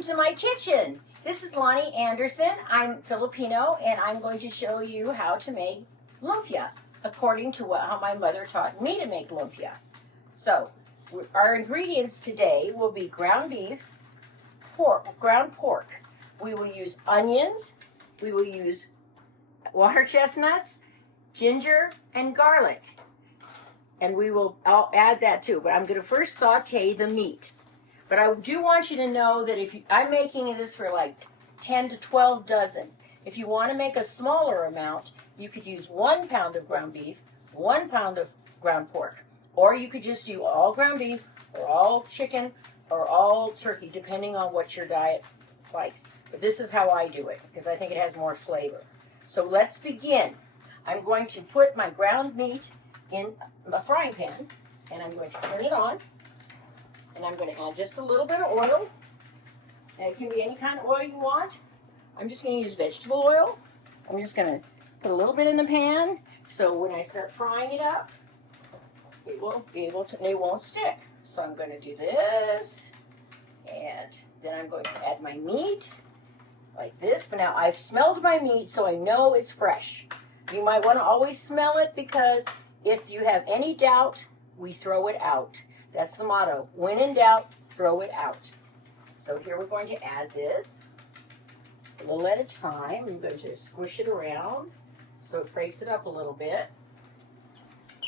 Welcome to my kitchen. This is Lani Anderson. I'm Filipino, and I'm going to show you how to make lumpia according to how my mother taught me to make lumpia. So, our ingredients today will be ground beef, ground pork. We will use onions. We will use water chestnuts, ginger, and garlic. And I'll add that too, but I'm going to first saute the meat. But I do want you to know that I'm making this for like 10 to 12 dozen. If you want to make a smaller amount, you could use 1 pound of ground beef, 1 pound of ground pork, or you could just do all ground beef, or all chicken, or all turkey, depending on what your diet likes. But this is how I do it, because I think it has more flavor. So let's begin. I'm going to put my ground meat in a frying pan, and I'm going to turn it on. And I'm going to add just a little bit of oil. And it can be any kind of oil you want. I'm just going to use vegetable oil. I'm just going to put a little bit in the pan, so when I start frying it up, it won't stick. So I'm going to do this, and then I'm going to add my meat like this. But now I've smelled my meat, so I know it's fresh. You might want to always smell it, because if you have any doubt, we throw it out. That's the motto. When in doubt, throw it out. So here we're going to add this a little at a time. I'm going to squish it around so it breaks it up a little bit.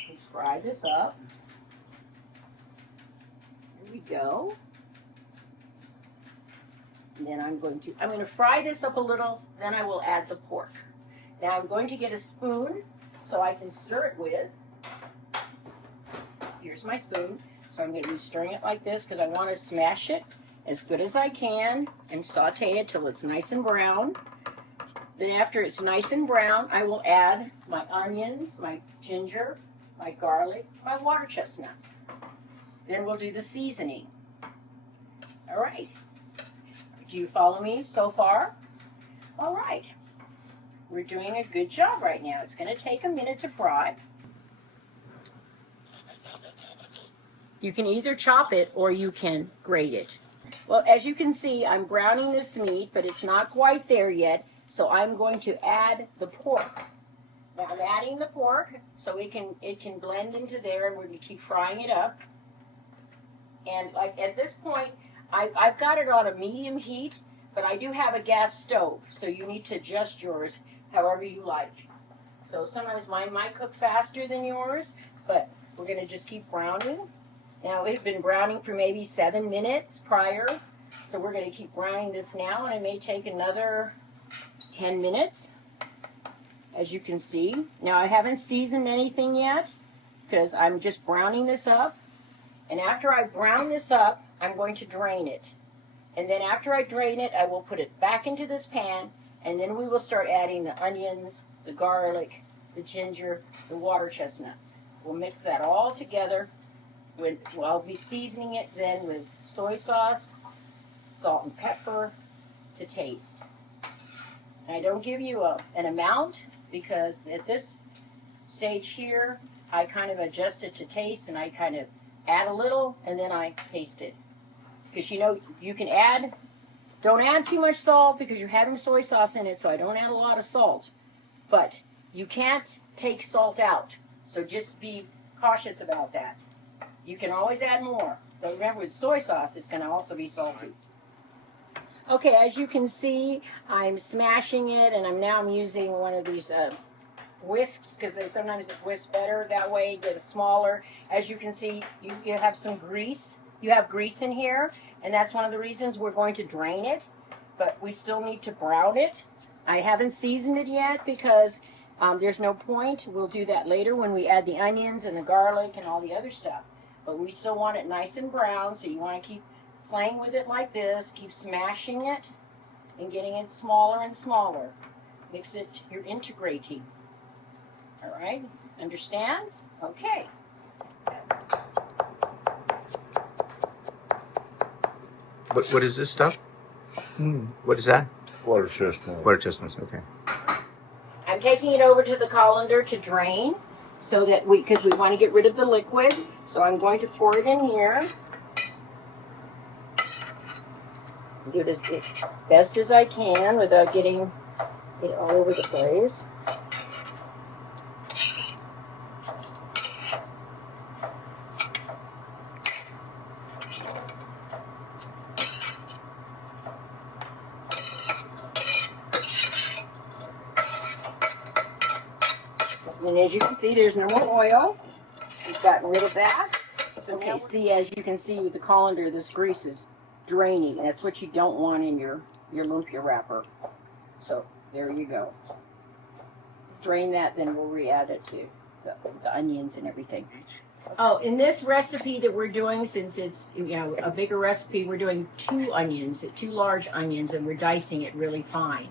Let's fry this up. Here we go. And then I'm going to fry this up a little, then I will add the pork. Now I'm going to get a spoon so I can stir it with. Here's my spoon. So I'm going to be stirring it like this because I want to smash it as good as I can and saute it till it's nice and brown. Then after it's nice and brown, I will add my onions, my ginger, my garlic, my water chestnuts. Then we'll do the seasoning. All right. Do you follow me so far? All right. We're doing a good job right now. It's going to take a minute to fry. You can either chop it or you can grate it. Well, as you can see, I'm browning this meat, but it's not quite there yet, so I'm going to add the pork. Now I'm adding the pork so it can blend into there, and we're going to keep frying it up. And like at this point, I've got it on a medium heat, but I do have a gas stove, so you need to adjust yours however you like. So sometimes mine might cook faster than yours, but we're going to just keep browning. Now, it's been browning for maybe 7 minutes prior, so we're going to keep browning this now, and it may take another 10 minutes, as you can see. Now, I haven't seasoned anything yet, because I'm just browning this up, and after I brown this up, I'm going to drain it. And then after I drain it, I will put it back into this pan, and then we will start adding the onions, the garlic, the ginger, the water chestnuts. We'll mix that all together. I'll be seasoning it then with soy sauce, salt and pepper to taste. And I don't give you an amount, because at this stage here, I kind of adjust it to taste, and I kind of add a little, and then I taste it. Because you can don't add too much salt because you're having soy sauce in it, so I don't add a lot of salt. But you can't take salt out, so just be cautious about that. You can always add more. But remember, with soy sauce, it's going to also be salty. Okay, as you can see, I'm smashing it, and I'm using one of these whisks, because sometimes it whisks better that way, get it smaller. As you can see, you have some grease. You have grease in here, and that's one of the reasons we're going to drain it, but we still need to brown it. I haven't seasoned it yet because there's no point. We'll do that later when we add the onions and the garlic and all the other stuff. But we still want it nice and brown, so you want to keep playing with it like this. Keep smashing it and getting it smaller and smaller. Mix it, you're integrating. All right? Understand? Okay. What is this stuff? What is that? Water chestnut. Water chestnuts, okay. I'm taking it over to the colander to drain, so that because we want to get rid of the liquid. So I'm going to pour it in here. Do it as best as I can without getting it all over the place. And as you can see, there's no more oil. We've gotten rid of that. Okay, see, as you can see with the colander, this grease is draining. That's what you don't want in your lumpia wrapper. So there you go. Drain that, then we'll re-add it to the onions and everything. Oh, in this recipe that we're doing, since it's a bigger recipe, we're doing 2 onions, 2 large onions, and we're dicing it really fine.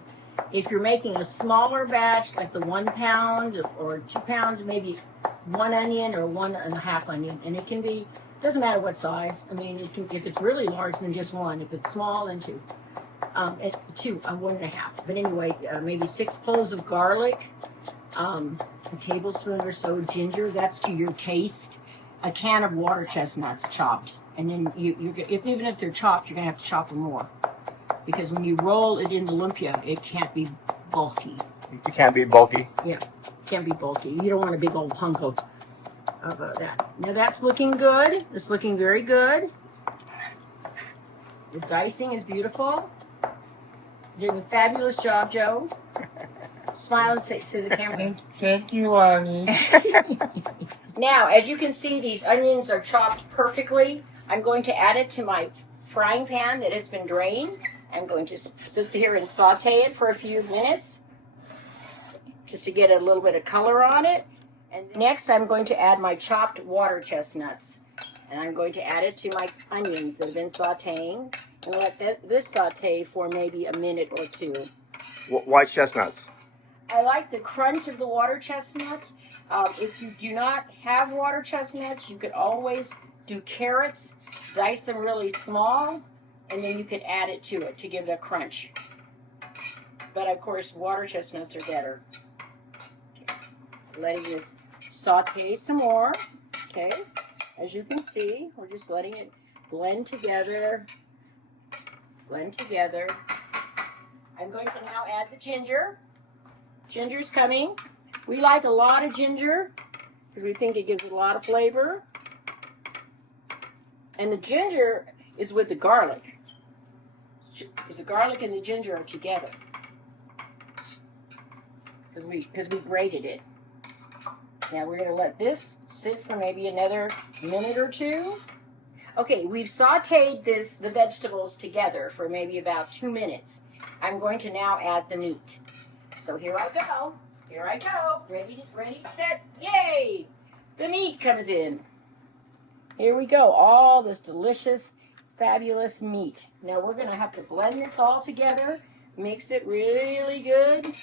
If you're making a smaller batch, like the 1 pound or 2 pounds, maybe 1 onion or 1.5 onion, and it can be, doesn't matter what size. I mean, if it's really large, then just 1. If it's small, then 2. 1.5. But anyway, maybe 6 cloves of garlic, a tablespoon or so of ginger. That's to your taste. A can of water chestnuts chopped, and then even if they're chopped, you're gonna have to chop them more, because when you roll it in the lumpia, it can't be bulky. It can't be bulky. Yeah, can't be bulky. You don't want a big old hunk of that. Now that's looking good. It's looking very good. The dicing is beautiful. You're doing a fabulous job, Joe. Smile and say to the camera. Thank you, Lani. Now, as you can see, these onions are chopped perfectly. I'm going to add it to my frying pan that has been drained. I'm going to sit here and saute it for a few minutes, just to get a little bit of color on it. And next, I'm going to add my chopped water chestnuts. And I'm going to add it to my onions that have been sauteing, and let this saute for maybe a minute or 2. White chestnuts. I like the crunch of the water chestnuts. If you do not have water chestnuts, you could always do carrots, dice them really small, and then you could add it to give it a crunch. But of course, water chestnuts are better. Okay. Letting this saute some more. Okay, as you can see, we're just letting it blend together. Blend together. I'm going to now add the ginger. Ginger's coming. We like a lot of ginger because we think it gives it a lot of flavor. And the ginger is with the garlic, because the garlic and the ginger are together, because we grated it. Now we're going to let this sit for maybe another minute or 2. Okay, we've sauteed the vegetables together for maybe about 2 minutes. I'm going to now add the meat. So here I go. Here I go. Ready, set, yay! The meat comes in. Here we go. All this delicious, fabulous meat. Now we're going to have to blend this all together. Mix it really good.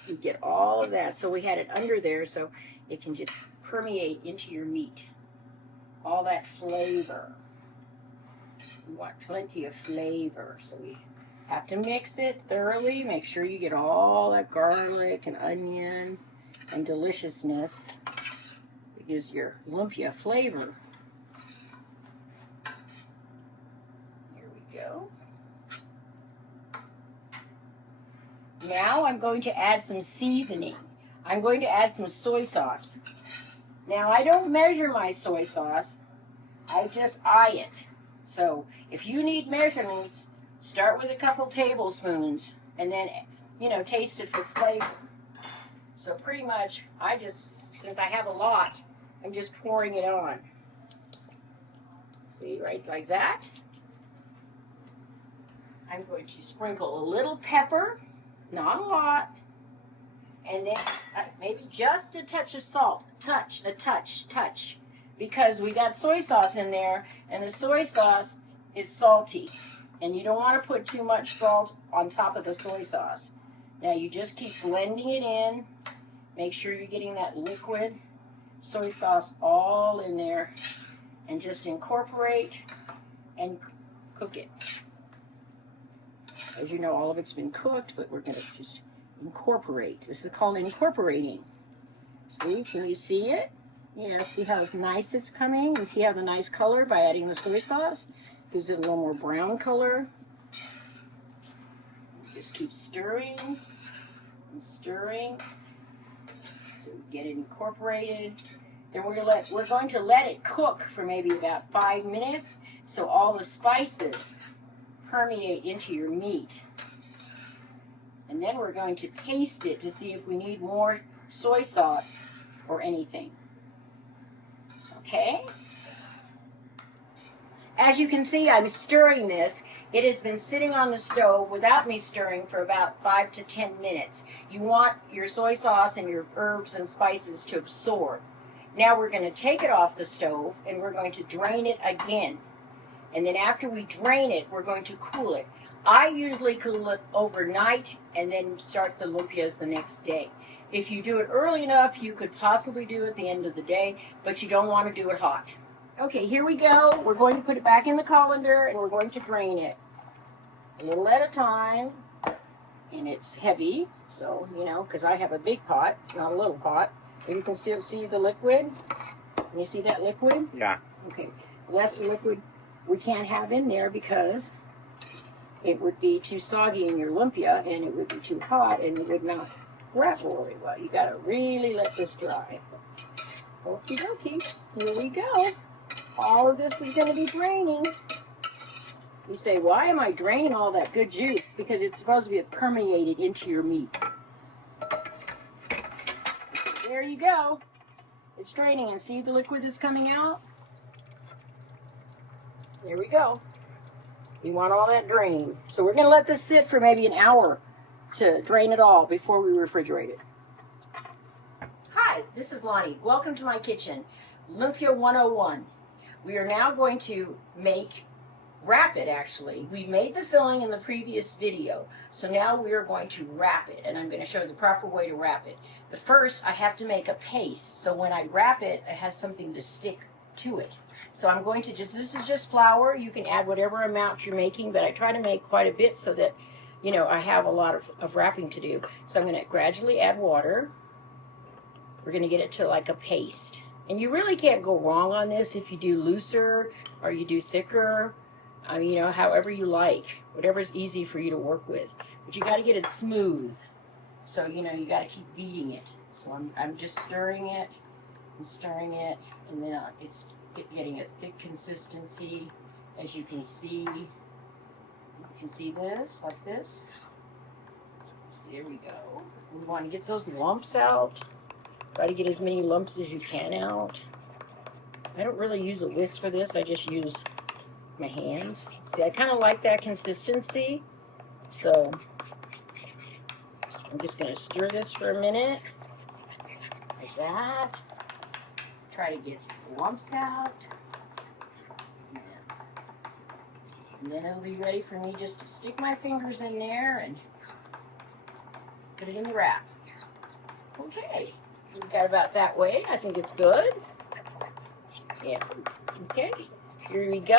So we get all of that. So we had it under there so it can just permeate into your meat. All that flavor. We want plenty of flavor. So we have to mix it thoroughly. Make sure you get all that garlic and onion and deliciousness. It gives your lumpia flavor. Here we go. Now I'm going to add some seasoning. I'm going to add some soy sauce. Now I don't measure my soy sauce. I just eye it. So if you need measurements, start with a couple tablespoons and then, taste it for flavor. So pretty much, since I have a lot, I'm just pouring it on. See, right like that. I'm going to sprinkle a little pepper, not a lot, and then maybe just a touch of salt, a touch, because we got soy sauce in there, and the soy sauce is salty. And you don't want to put too much salt on top of the soy sauce. Now you just keep blending it in. Make sure you're getting that liquid soy sauce all in there. And just incorporate and cook it. As you know, all of it's been cooked, but we're going to just incorporate. This is called incorporating. See, can you see it? Yeah, see how nice it's coming? And see how the nice color by adding the soy sauce? Gives it a little more brown color. Just keep stirring and stirring to get it incorporated. Then we're going to let it cook for maybe about 5 minutes so all the spices permeate into your meat. And then we're going to taste it to see if we need more soy sauce or anything. Okay? As you can see, I'm stirring this. It has been sitting on the stove without me stirring for about 5 to 10 minutes. You want your soy sauce and your herbs and spices to absorb. Now we're going to take it off the stove and we're going to drain it again. And then after we drain it, we're going to cool it. I usually cool it overnight and then start the lumpias the next day. If you do it early enough, you could possibly do it at the end of the day, but you don't want to do it hot. Okay, here we go. We're going to put it back in the colander and we're going to drain it a little at a time. And it's heavy, so, you know, because I have a big pot, not a little pot. You can still see the liquid. Can you see that liquid? Yeah. Okay, well, that's the liquid we can't have in there because it would be too soggy in your lumpia and it would be too hot and it would not wrap really well. You got to really let this dry. Okie dokie, here we go. All of this is going to be draining. You say, why am I draining all that good juice? Because it's supposed to be permeated into your meat. There you go. It's draining, and see the liquid that's coming out? There we go. We want all that drained. So we're going to let this sit for maybe an hour to drain it all before we refrigerate it. Hi, this is Lani. Welcome to my kitchen, Lumpia 101. We are now going to wrap it actually. We made the filling in the previous video, so now we are going to wrap it, and I'm going to show you the proper way to wrap it. But first, I have to make a paste, so when I wrap it, it has something to stick to it. So I'm going to this is just flour. You can add whatever amount you're making, but I try to make quite a bit so that, you know, I have a lot of wrapping to do. So I'm going to gradually add water. We're going to get it to like a paste. And you really can't go wrong on this if you do looser or you do thicker. I mean, you know, however you like, whatever's easy for you to work with. But you got to get it smooth. So, you know, you got to keep beating it. So I'm just stirring it and stirring it, and then it's getting a thick consistency, as you can see. You can see this, like this. So there we go. We want to get those lumps out. Try to get as many lumps as you can out. I don't really use a whisk for this. I just use my hands. See, I kind of like that consistency. So I'm just going to stir this for a minute. Like that. Try to get the lumps out. And then it'll be ready for me just to stick my fingers in there and put it in the wrap. Okay. We've got about that way. I think it's good. Yeah. Okay. Here we go.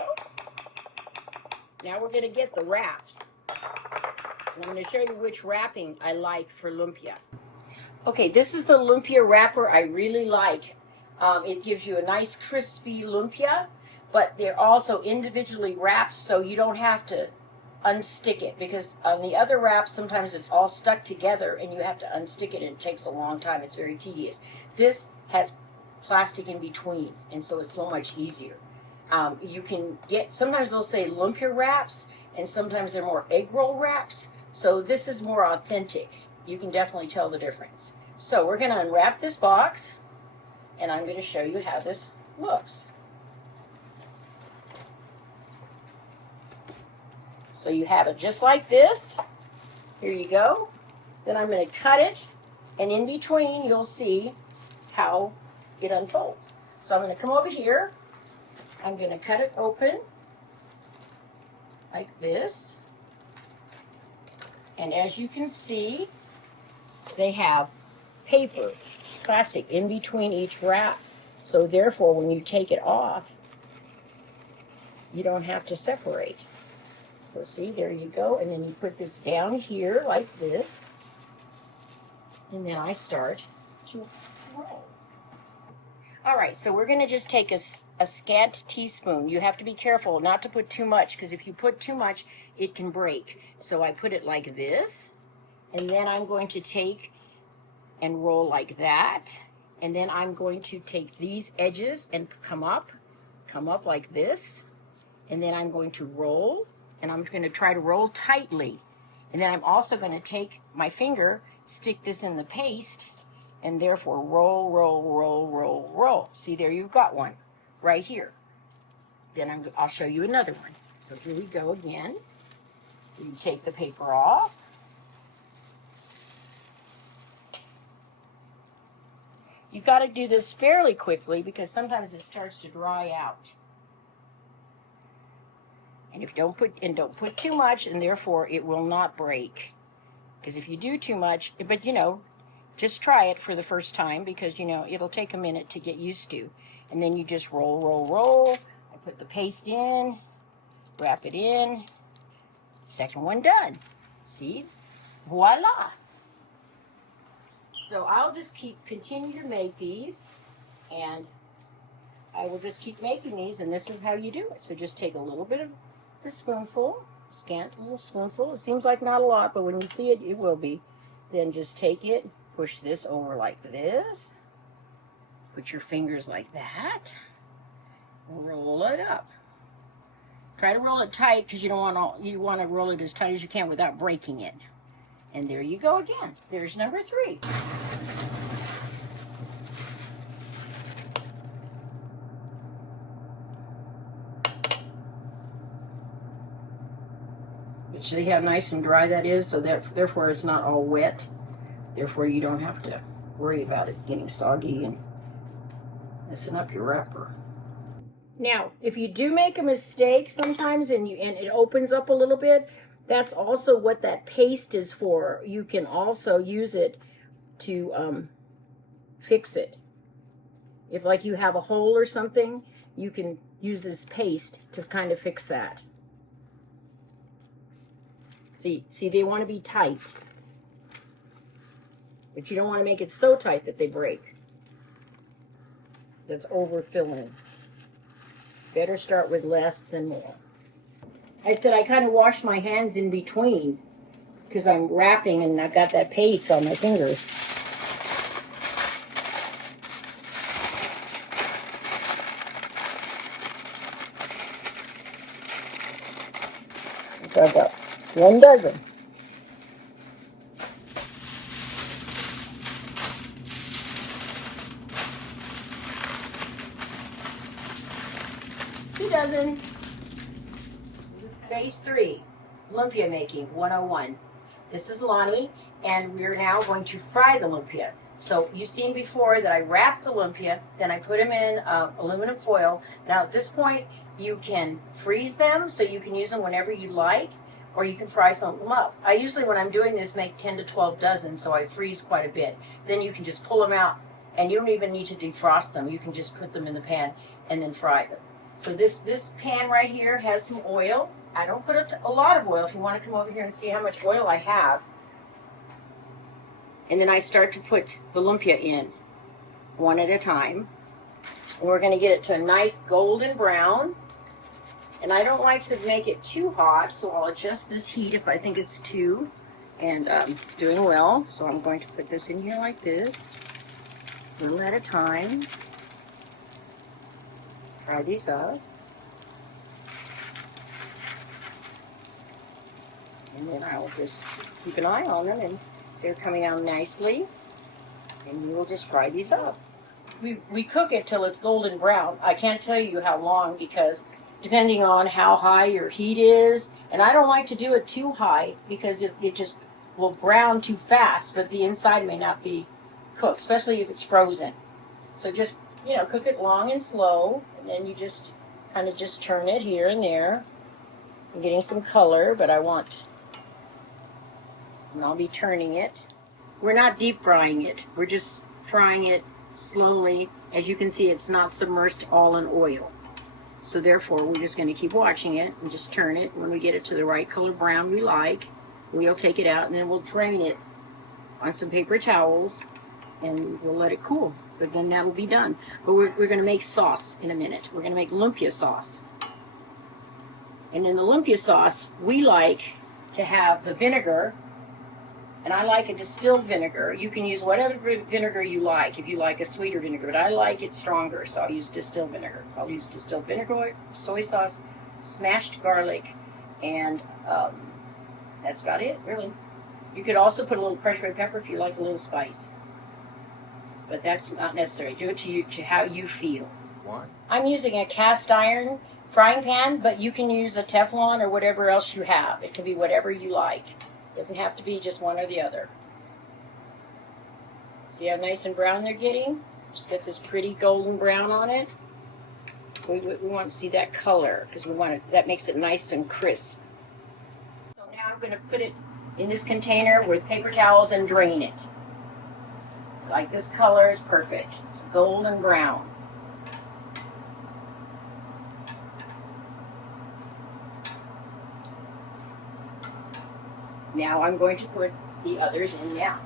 Now we're going to get the wraps. And I'm going to show you which wrapping I like for lumpia. Okay, this is the lumpia wrapper I really like. It gives you a nice crispy lumpia, but they're also individually wrapped, so you don't have to unstick it, because on the other wraps sometimes it's all stuck together and you have to unstick it and it takes a long time. It's very tedious. This has plastic in between, and so it's so much easier. You can get, sometimes they'll say lumpia wraps and sometimes they're more egg roll wraps, so this is more authentic. You can definitely tell the difference. So we're going to unwrap this box and I'm going to show you how this looks. So you have it just like this. Here you go. Then I'm going to cut it, and in between you'll see how it unfolds. So I'm going to come over here. I'm going to cut it open like this. And as you can see, they have paper, plastic in between each wrap. So therefore, when you take it off, you don't have to separate. So see, there you go. And then you put this down here like this. And then I start to roll. All right, so we're going to just take a a scant teaspoon. You have to be careful not to put too much, because if you put too much, it can break. So I put it like this, and then I'm going to take and roll like that. And then I'm going to take these edges and come up like this. And then I'm going to roll, and I'm going to try to roll tightly. And then I'm also going to take my finger, stick this in the paste, and therefore roll, roll, roll, roll, roll. See, there you've got one right here. Then I'll show you another one. So here we go again. You take the paper off. You've got to do this fairly quickly because sometimes it starts to dry out. And if don't put too much, and therefore it will not break. Because if you do too much, but just try it for the first time, because it'll take a minute to get used to. And then you just roll, roll, roll. I put the paste in, wrap it in. Second one done. See? Voila. So I'll just continue to make these, and I will just keep making these, and this is how you do it. So just take a little bit of the spoonful, scant little spoonful. It seems like not a lot, but when you see it, it will be. Then just take it, push this over like this, put your fingers like that, roll it up. Try to roll it tight, because you want to roll it as tight as you can without breaking it. And there you go again. There's number 3. But see how nice and dry that is? So therefore it's not all wet. Therefore you don't have to worry about it getting soggy and messing up your wrapper. Now, if you do make a mistake sometimes and it opens up a little bit, that's also what that paste is for. You can also use it to fix it. If like you have a hole or something, you can use this paste to kind of fix that. See, they want to be tight. But you don't want to make it so tight that they break. That's overfilling. Better start with less than more. I said I kind of wash my hands in between because I'm wrapping and I've got that paste on my fingers. So I've got 1 dozen. Dozen. So this is phase 3, lumpia making 101. This is Lani, and we're now going to fry the lumpia. So you've seen before that I wrapped the lumpia, then I put them in aluminum foil. Now at this point, you can freeze them so you can use them whenever you like, or you can fry some of them up. I usually, when I'm doing this, make 10 to 12 dozen, so I freeze quite a bit. Then you can just pull them out, and you don't even need to defrost them. You can just put them in the pan and then fry them. So this pan right here has some oil. I don't put a lot of oil. If you want to come over here and see how much oil I have. And then I start to put the lumpia in one at a time. And we're going to get it to a nice golden brown. And I don't like to make it too hot, so I'll adjust this heat if I think it's too. And it's doing well. So I'm going to put this in here like this, a little at a time. Fry these up. And then I will just keep an eye on them, and they're coming out nicely. And we will just fry these up. We cook it till it's golden brown. I can't tell you how long, because depending on how high your heat is, and I don't like to do it too high because it just will brown too fast, but the inside may not be cooked, especially if it's frozen. So just cook it long and slow, and then you just kind of just turn it here and there. I'm getting some color, but and I'll be turning it. We're not deep frying it. We're just frying it slowly. As you can see, it's not submerged all in oil. So therefore, we're just going to keep watching it and just turn it. When we get it to the right color brown we like, we'll take it out, and then we'll drain it on some paper towels, and we'll let it cool. but then that will be done. But we're going to make sauce in a minute. We're going to make lumpia sauce. And in the lumpia sauce, we like to have the vinegar, and I like a distilled vinegar. You can use whatever vinegar you like, if you like a sweeter vinegar, but I like it stronger, so I'll use distilled vinegar. I'll use distilled vinegar, soy sauce, smashed garlic, and that's about it, really. You could also put a little crushed red pepper if you like a little spice, but that's not necessary. Do it to how you feel. Why? I'm using a cast iron frying pan, but you can use a Teflon or whatever else you have. It can be whatever you like. It doesn't have to be just one or the other. See how nice and brown they're getting? Just get this pretty golden brown on it. So we want to see that color because that makes it nice and crisp. So now I'm going to put it in this container with paper towels and drain it. Like this color is perfect. It's golden brown. Now I'm going to put the others in now.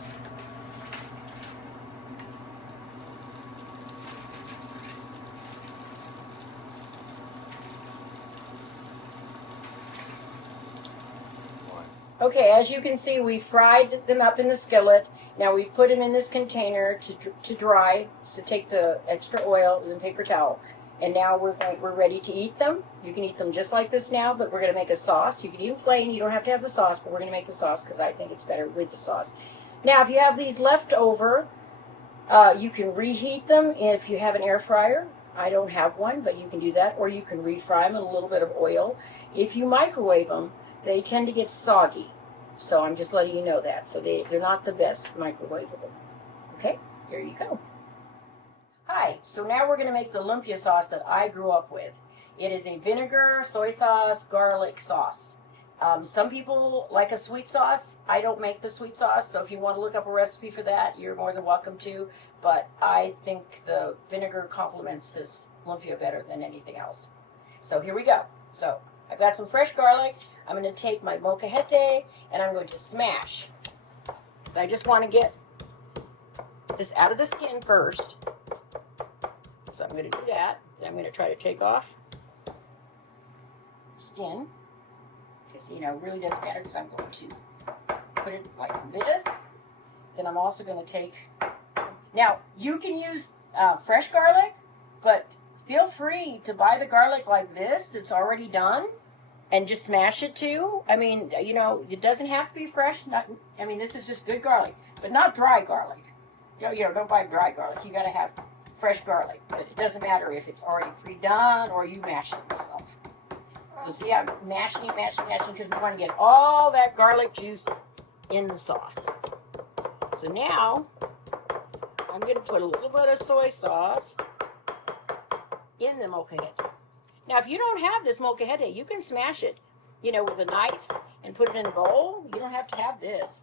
Okay, as you can see, we fried them up in the skillet. Now we've put them in this container to dry, to take the extra oil in a paper towel. And now we're ready to eat them. You can eat them just like this now, but we're going to make a sauce. You can eat them plain. You don't have to have the sauce, but we're going to make the sauce because I think it's better with the sauce. Now, if you have these left over, you can reheat them if you have an air fryer. I don't have one, but you can do that. Or you can refry them in a little bit of oil. If you microwave them, they tend to get soggy. So I'm just letting you know that. So they're not the best microwavable. Okay, here you go. Hi, so now we're going to make the lumpia sauce that I grew up with. It is a vinegar, soy sauce, garlic sauce. Some people like a sweet sauce. I don't make the sweet sauce, so if you want to look up a recipe for that, you're more than welcome to. But I think the vinegar complements this lumpia better than anything else. So here we go. So I've got some fresh garlic. I'm going to take my molcajete and I'm going to smash. Because I just want to get this out of the skin first. So I'm going to do that. Then I'm going to try to take off skin. Because, really doesn't matter because I'm going to put it like this. Then I'm also going to take... Now, you can use fresh garlic, but feel free to buy the garlic like this. It's already done. And just smash it too. I mean, it doesn't have to be fresh. This is just good garlic, but not dry garlic. Don't buy dry garlic. You got to have fresh garlic. But it doesn't matter if it's already pre-done or you mash it yourself. So see, I'm mashing because we want to get all that garlic juice in the sauce. So now, I'm going to put a little bit of soy sauce in the molcajete. Now, if you don't have this molcajete, you can smash it, with a knife and put it in a bowl. You don't have to have this.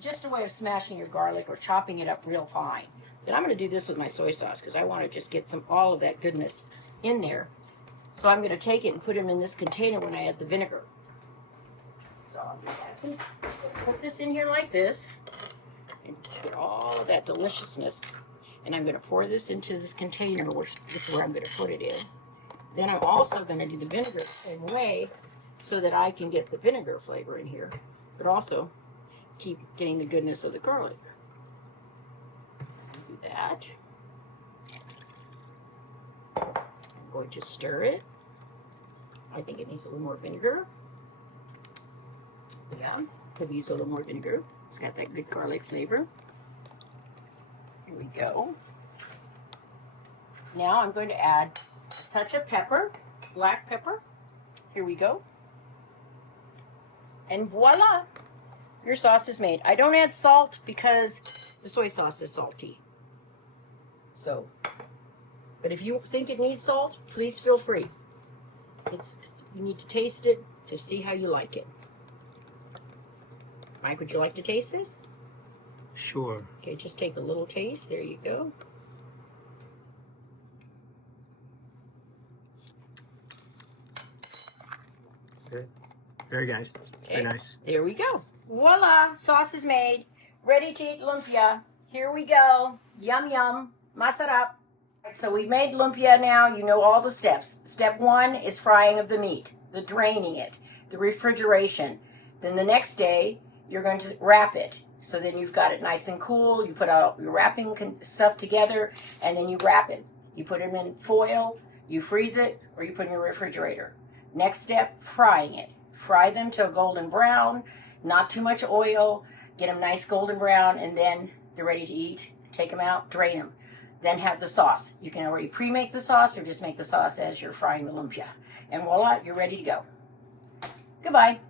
Just a way of smashing your garlic or chopping it up real fine. But I'm going to do this with my soy sauce because I want to just get all of that goodness in there. So I'm going to take it and put them in this container when I add the vinegar. So I'm just going to put this in here like this and get all of that deliciousness. And I'm going to pour this into this container, which is where I'm going to put it in. Then I'm also going to do the vinegar the same way so that I can get the vinegar flavor in here, but also keep getting the goodness of the garlic. So do that. I'm going to stir it. I think it needs a little more vinegar. Yeah, could use a little more vinegar. It's got that good garlic flavor. Here we go. Now I'm going to add a touch of pepper, black pepper. Here we go. And voila, your sauce is made. I don't add salt because the soy sauce is salty. So, but if you think it needs salt, please feel free. You need to taste it to see how you like it. Mike, would you like to taste this? Sure. Okay, just take a little taste. There you go. Okay. Very nice. Very nice. There we go. Voila, sauce is made. Ready to eat lumpia. Here we go. Yum, yum. Masarap. So we've made lumpia now. You know all the steps. Step 1 is frying of the meat, the draining it, the refrigeration. Then the next day, you're going to wrap it. So then you've got it nice and cool. You put all your wrapping stuff together, and then you wrap it. You put them in foil, you freeze it, or you put it in your refrigerator. Next step, frying it. Fry them till golden brown, not too much oil. Get them nice golden brown, and then they're ready to eat. Take them out, drain them. Then have the sauce. You can already pre-make the sauce or just make the sauce as you're frying the lumpia. And voila, you're ready to go. Goodbye.